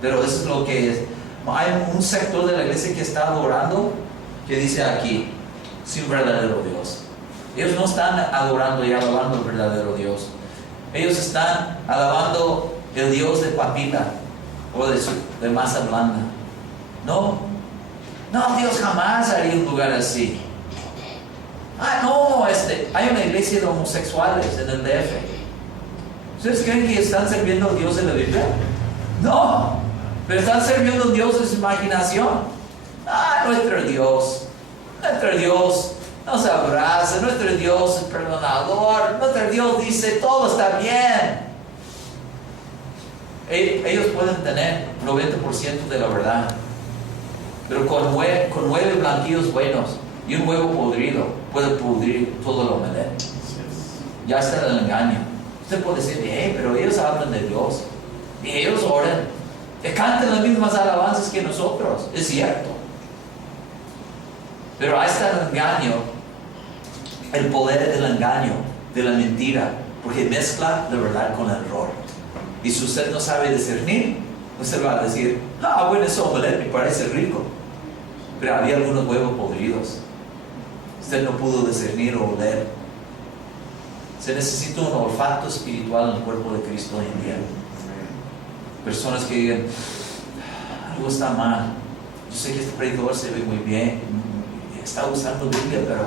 Pero eso es lo que es. Hay un sector de la iglesia que está adorando, que dice aquí, sin verdadero Dios. Ellos no están adorando y alabando al verdadero Dios. Ellos están alabando el Dios de papita o de masa blanda. No, Dios jamás haría un lugar así. No, hay una iglesia de homosexuales en el DF. ¿Ustedes creen que están sirviendo a Dios en la Biblia? No, pero están sirviendo a un Dios de su imaginación. Nuestro Dios nos abraza, nuestro Dios es perdonador, nuestro Dios dice todo está bien. Ellos pueden tener 90% de la verdad, pero con 9 blanquillos buenos y un huevo podrido puede pudrir todo lo omelette. Ya está el engaño. Usted puede decir, pero ellos hablan de Dios y ellos oran, cantan las mismas alabanzas que nosotros, es cierto. Pero ahí está el engaño, el poder del engaño, de la mentira, porque mezcla la verdad con el error. Y si usted no sabe discernir, usted va a decir, bueno, ese omelette me parece rico, pero había algunos huevos podridos. Usted no pudo discernir o oler. Se necesita un olfato espiritual en el cuerpo de Cristo hoy en día. Personas que digan, algo está mal. Yo sé que este predicador se ve muy bien, está usando Biblia, pero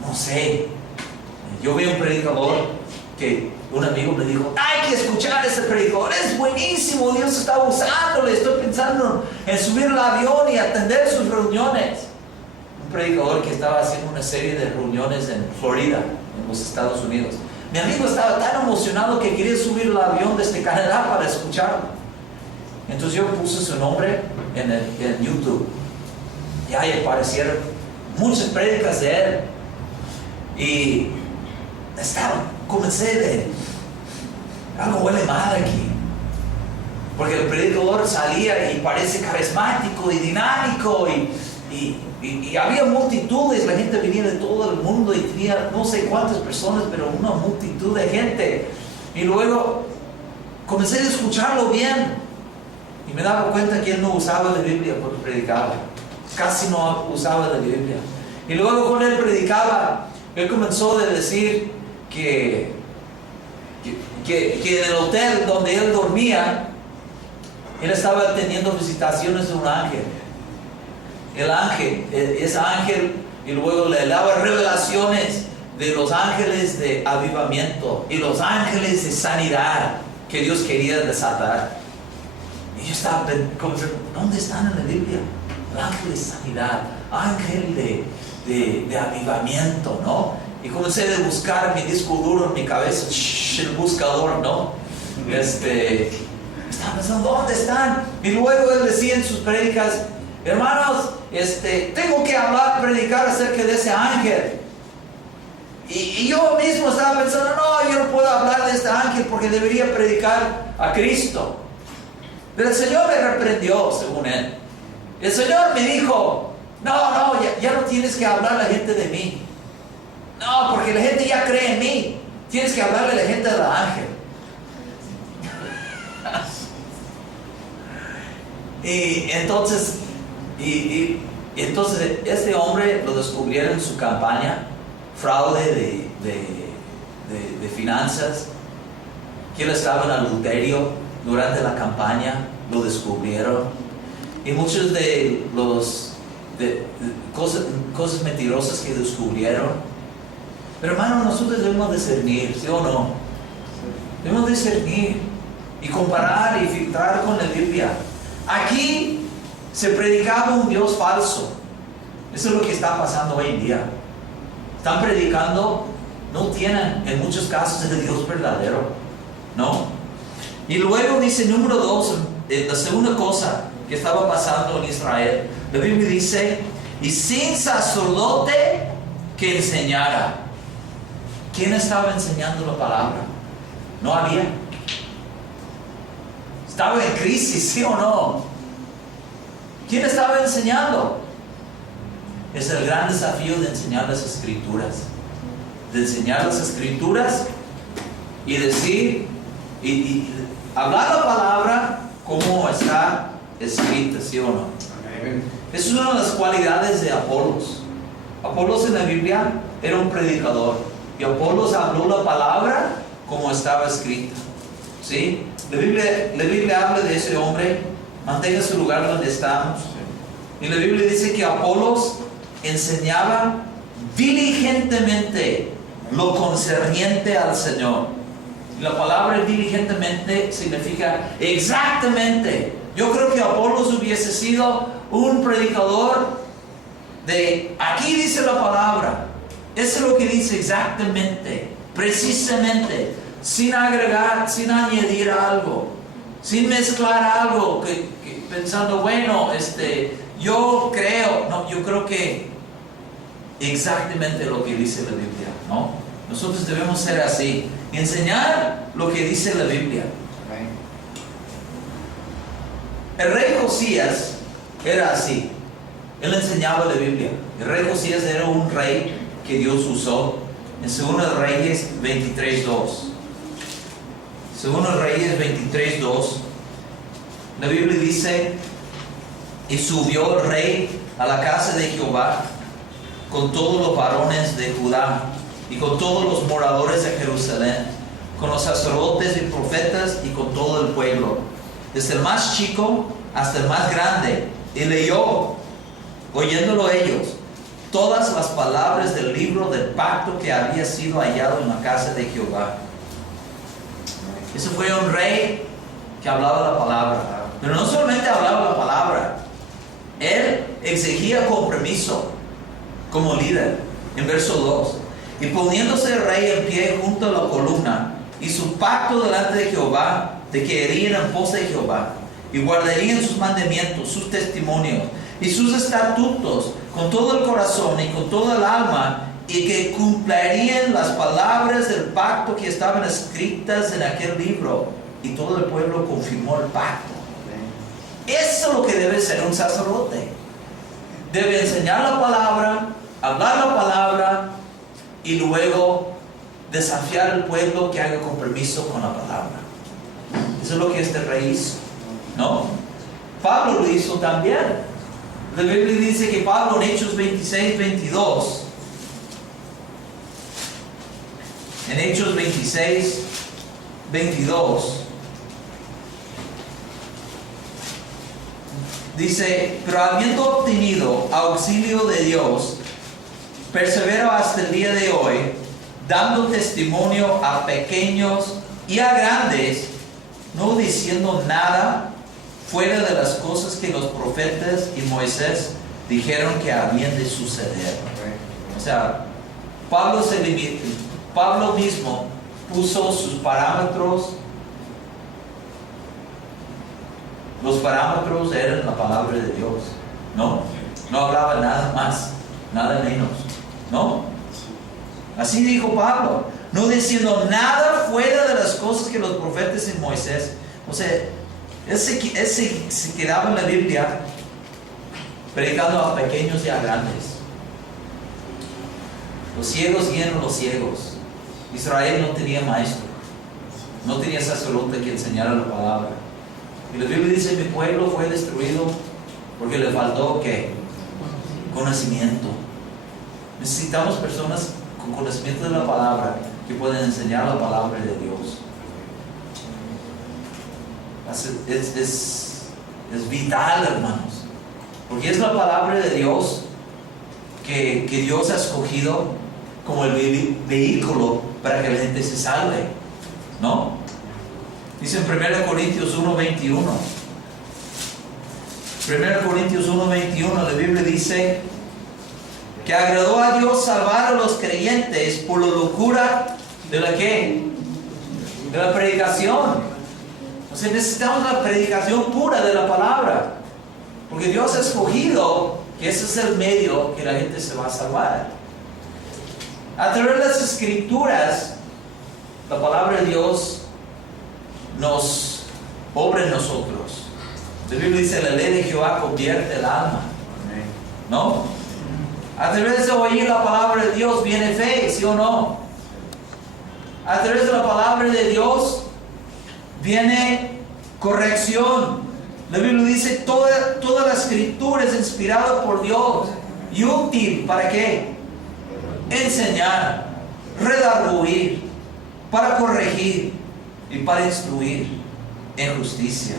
no sé. Yo vi un predicador que un amigo me dijo, hay que escuchar a ese predicador, es buenísimo, Dios está usándole, estoy pensando en subir al avión y atender sus reuniones. Un predicador que estaba haciendo una serie de reuniones en Florida, en los Estados Unidos. Mi amigo estaba tan emocionado que quería subir al avión desde Canadá para escucharlo. Entonces yo puse su nombre en YouTube y ahí aparecieron muchas prédicas de él y comencé de algo huele mal aquí, porque el predicador salía y parece carismático y dinámico y había multitudes, la gente venía de todo el mundo y tenía no sé cuántas personas, pero una multitud de gente. Y luego comencé a escucharlo bien y me daba cuenta que él no usaba la Biblia cuando predicaba, casi no usaba la Biblia. Y luego cuando él predicaba, él comenzó a decir que en el hotel donde él dormía, él estaba teniendo visitaciones de un ángel. El ángel, ese ángel, y luego le daba revelaciones de los ángeles de avivamiento y los ángeles de sanidad que Dios quería desatar. Y yo estaba pensando, ¿dónde están en la Biblia? El ángel de sanidad, ángel de avivamiento, ¿no? Y comencé a buscar mi disco duro en mi cabeza, el buscador, ¿no? Estaba pensando, ¿dónde están? Y luego él decía en sus prédicas, hermanos, tengo que predicar acerca de ese ángel. Y yo mismo estaba pensando, no, yo no puedo hablar de este ángel porque debería predicar a Cristo. Pero el Señor me reprendió, según él. El Señor me dijo, ya no tienes que hablar a la gente de mí. No, porque la gente ya cree en mí. Tienes que hablarle a la gente del ángel. Y entonces este hombre lo descubrieron en su campaña, fraude de finanzas, que él estaba en adulterio durante la campaña, lo descubrieron. Y muchos de cosas mentirosas que descubrieron. Pero hermano, nosotros debemos discernir, ¿sí o no? Debemos discernir y comparar y filtrar con la Biblia. Aquí se predicaba un Dios falso. Eso es lo que está pasando hoy en día. Están predicando, no tienen en muchos casos el Dios verdadero, ¿no? Y luego dice número 2, la segunda cosa que estaba pasando en Israel. La Biblia dice, y sin sacerdote que enseñara. ¿Quién estaba enseñando la palabra? No había. Estaba en crisis, ¿sí o no? ¿Quién estaba enseñando? Es el gran desafío de enseñar las Escrituras. De enseñar las Escrituras y decir, y hablar la palabra como está escrita, ¿sí o no? Esa es una de las cualidades de Apolos. Apolos en la Biblia era un predicador, y Apolos habló la palabra como estaba escrita, ¿sí? La Biblia habla de ese hombre, mantenga su lugar donde estamos. Y la Biblia dice que Apolos enseñaba diligentemente lo concerniente al Señor. Y la palabra diligentemente significa exactamente. Yo creo que Apolos hubiese sido un predicador de aquí dice la palabra, eso es lo que dice exactamente, precisamente, sin agregar, sin añadir algo, sin mezclar algo que pensando, bueno, yo creo, no, yo creo que exactamente lo que dice la Biblia, ¿no? Nosotros debemos ser así, enseñar lo que dice la Biblia. El rey Josías era así, él enseñaba la Biblia. El rey Josías era un rey que Dios usó en 2 Reyes 23:2. 2 Reyes 23:2, la Biblia dice: y subió el rey a la casa de Jehová con todos los varones de Judá y con todos los moradores de Jerusalén, con los sacerdotes y profetas y con todo el pueblo, desde el más chico hasta el más grande, y leyó, oyéndolo ellos, todas las palabras del libro del pacto que había sido hallado en la casa de Jehová. Ese fue un rey que hablaba la palabra, pero no solamente hablaba la palabra, él exigía compromiso como líder. En verso 2, y poniéndose el rey en pie junto a la columna, hizo un pacto delante de Jehová, de que irían en pos de Jehová, y guardarían sus mandamientos, sus testimonios y sus estatutos con todo el corazón y con toda el alma, y que cumplirían las palabras del pacto que estaban escritas en aquel libro. Y todo el pueblo confirmó el pacto. Eso es lo que debe ser un sacerdote. Debe enseñar la palabra, hablar la palabra, y luego desafiar al pueblo que haga compromiso con la palabra. Eso es lo que este rey hizo, ¿no? Pablo lo hizo también. La Biblia dice que Pablo en Hechos 26:22, en Hechos 26:22, dice: pero habiendo obtenido auxilio de Dios, persevero hasta el día de hoy, dando testimonio a pequeños y a grandes, no diciendo nada fuera de las cosas que los profetas y Moisés dijeron que habían de suceder. O sea, Pablo mismo puso sus parámetros. Los parámetros eran la palabra de Dios, ¿no? No hablaba nada más, nada menos, ¿no? Así dijo Pablo, no diciendo nada fuera de las cosas que los profetas y Moisés. O sea, él se quedaba en la Biblia predicando a pequeños y a grandes. Los ciegos guían a los ciegos. Israel no tenía maestro, no tenía sacerdote que enseñara la palabra. Y la Biblia dice: mi pueblo fue destruido porque le faltó ¿qué? Conocimiento. Necesitamos personas con conocimiento de la palabra que pueden enseñar la palabra de Dios. Es vital, hermanos, porque es la palabra de Dios que Dios ha escogido como el vehículo para que la gente se salve, ¿no? Dice en 1 Corintios 1:21, 1 Corintios 1:21, la Biblia dice que agradó a Dios salvar a los creyentes por la locura de la ¿qué? De la predicación. O sea, necesitamos la predicación pura de la palabra, porque Dios ha escogido que ese es el medio que la gente se va a salvar. A través de las escrituras, la palabra de Dios nos obra en nosotros. La Biblia dice: la ley de Jehová convierte el alma, ¿no? A través de oír la palabra de Dios viene fe, ¿sí o no? A través de la palabra de Dios viene corrección. La Biblia dice, toda la escritura es inspirada por Dios y útil, ¿para qué? Enseñar, redarguir, para corregir y para instruir en justicia.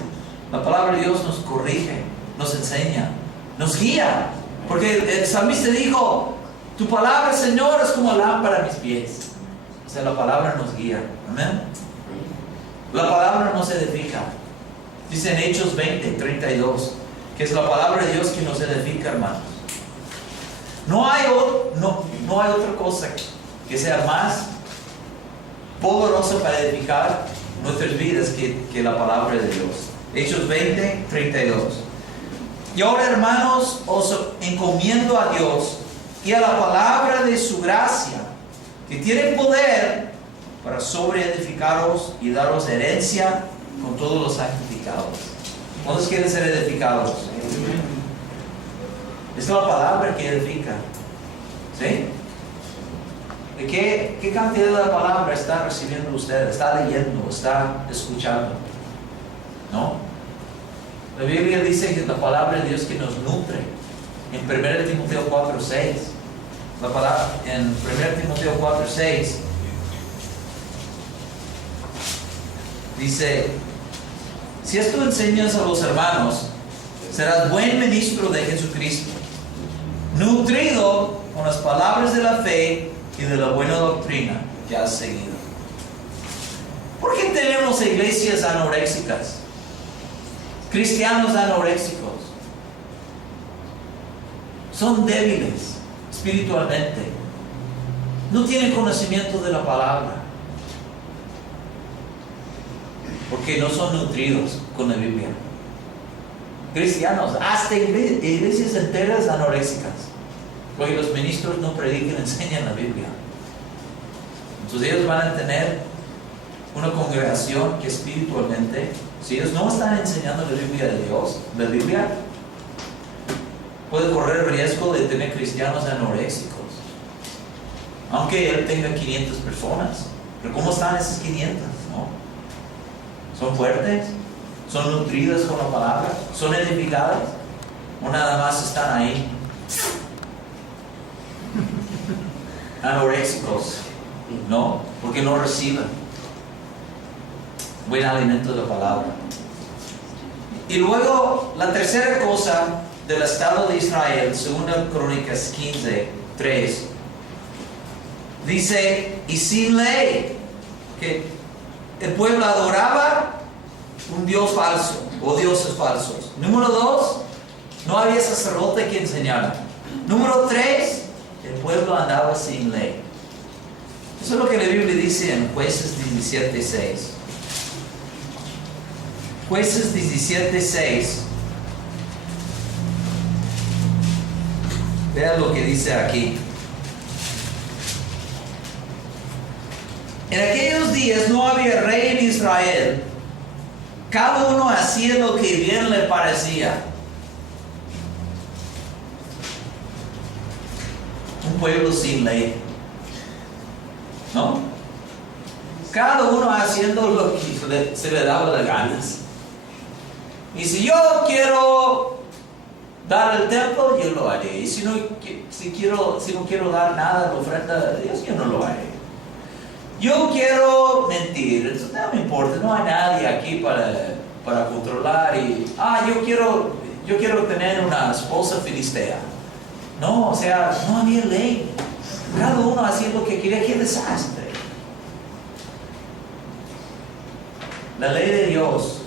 La palabra de Dios nos corrige, nos enseña, nos guía. Porque el salmista dijo, tu palabra, Señor, es como lámpara a mis pies. O sea, la palabra nos guía. Amén. La palabra nos edifica. Dice en Hechos 20:32, que es la palabra de Dios que nos edifica, hermanos. No hay otra cosa que sea más poderosa para edificar nuestras vidas que la palabra de Dios. Hechos 20:32. Y ahora, hermanos, os encomiendo a Dios y a la palabra de su gracia, que tiene poder para sobreedificaros y daros herencia con todos los santificados. ¿Cuántos quieren ser edificados? Es la palabra que edifica. ¿Sí? ¿De qué cantidad de la palabra está recibiendo usted? ¿Está leyendo? ¿Está escuchando? ¿No? La Biblia dice que la palabra de Dios que nos nutre. En 1 Timoteo 4:6. La palabra en 1 Timoteo 4:6 dice: si esto enseñas a los hermanos, serás buen ministro de Jesucristo, nutrido con las palabras de la fe y de la buena doctrina que has seguido. ¿Por qué tenemos iglesias anoréxicas? Cristianos anoréxicos. Son débiles espiritualmente. No tienen conocimiento de la palabra. Porque no son nutridos con la Biblia. Cristianos, hasta iglesias enteras anoréxicas. Porque los ministros no predican, enseñan la Biblia. Entonces ellos van a tener una congregación que espiritualmente, si ellos no están enseñando la Biblia de Dios, la Biblia puede correr el riesgo de tener cristianos anoréxicos. Aunque él tenga 500 personas. Pero ¿cómo están esas 500? ¿No? ¿Son fuertes? ¿Son nutridas con la palabra? ¿Son edificadas? ¿O nada más están ahí anoréxicos? No, porque no reciben buen alimento de la palabra. Y luego la tercera cosa del estado de Israel, 2 Crónicas 15:3, dice: y sin ley, que el pueblo adoraba un Dios falso o dioses falsos. Número 2, no había sacerdote que enseñara. Número 3, el pueblo andaba sin ley. Eso es lo que la Biblia dice en Jueces 17:6. Jueces 17:6. Vean lo que dice aquí. En aquellos días no había rey en Israel. Cada uno hacía lo que bien le parecía. Un pueblo sin ley. ¿No? Cada uno haciendo lo que se le daba de ganas. Y si yo quiero dar el templo, yo lo haré. Y si no quiero dar nada de la ofrenda de Dios, yo no lo haré. Yo quiero mentir, entonces no me importa, no hay nadie aquí para controlar y yo quiero tener una esposa filistea. No, o sea, no había ley. Cada uno hacía lo que quería. ¡Qué desastre! La ley de Dios,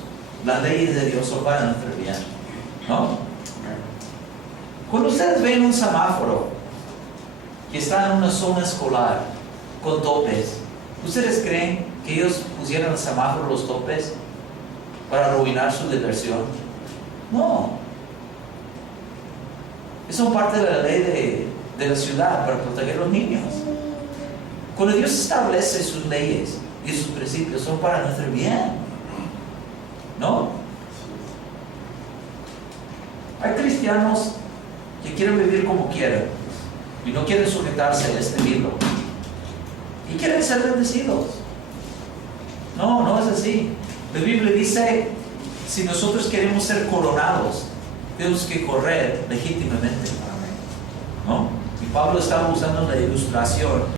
las leyes de Dios son para nuestro bien, ¿no? Cuando ustedes ven un semáforo que está en una zona escolar con topes, ¿ustedes creen que ellos pusieron el semáforo, los topes, para arruinar su diversión? No. Son parte de la ley de la ciudad para proteger a los niños. Cuando Dios establece sus leyes y sus principios, son para nuestro bien, ¿no? Hay cristianos que quieren vivir como quieren y no quieren sujetarse a este libro y quieren ser bendecidos. No, no es así. La Biblia dice si nosotros queremos ser coronados, tenemos que correr legítimamente, ¿no? Y Pablo estaba usando la ilustración